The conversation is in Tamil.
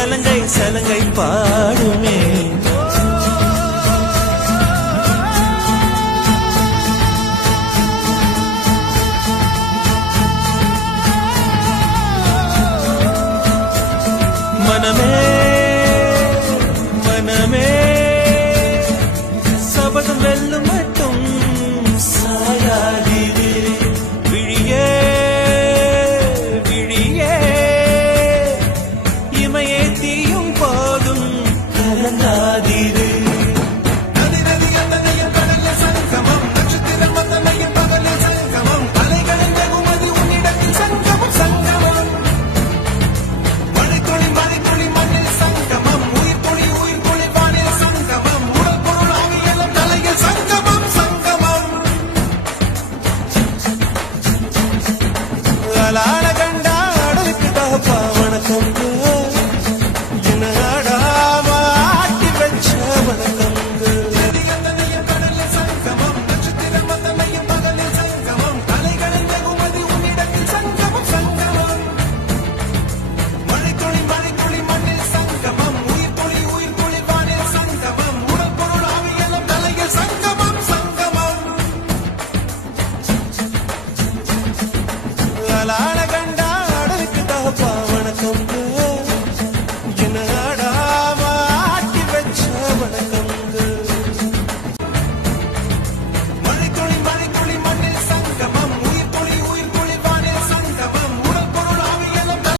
சலங்கை சலங்கை பாடுமே. மனமே மனமே சபதம் வெல்லும் மட்டும் சாயாதீரே. விழியே விழியே இமையே தீயும் போதும் கலங்காதீரே. ஆளான கண்டா அடலுக்கு தகப்பா வணக்கங்க, என்ன ஆடாம ஆட்டி வச்ச வணக்கங்க. மழைத்துளி மழைத்துளி மண்ணில் சங்கமம், உயிர் துளி உயிர் துளி வானில் சங்கமம், உடல் பொருள் ஆவியலும் தலையில் சங்கமம் சங்கமம். ஆளான